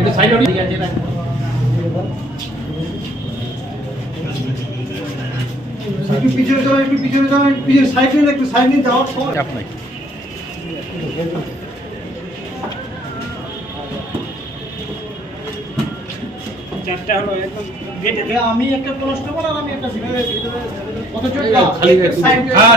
এটা সাইড অনেক ঠিক আছে একটু পিছনে যাও একটু পিছনে যাও একটু পিছনে সাইড নিয়ে একটু সাইড নিয়ে যাওয়ার সময়। চাপ নাই। চারটা হলো একদম গেটে এ। আমি একটা কনস্টেবল আর আমি একটা কত জন খালি হ্যাঁ,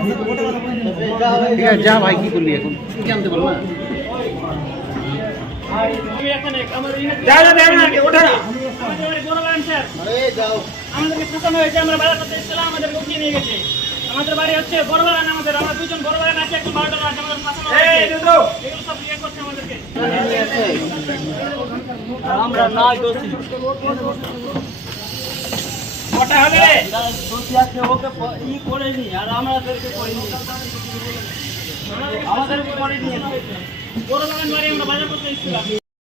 ঠিক আছে যা ভাই কি করবি এখন? না না ওঠে না। আমাদের বাড়ি আমাদের হচ্ছে বড় বাগান আমাদের আমরা দুজন বড় বাগান আছে একটু বারোটা আছে। আমাদের এগুলো সব ইয়ে করছে আমাদেরকে। আমরা নাই দোষী কটা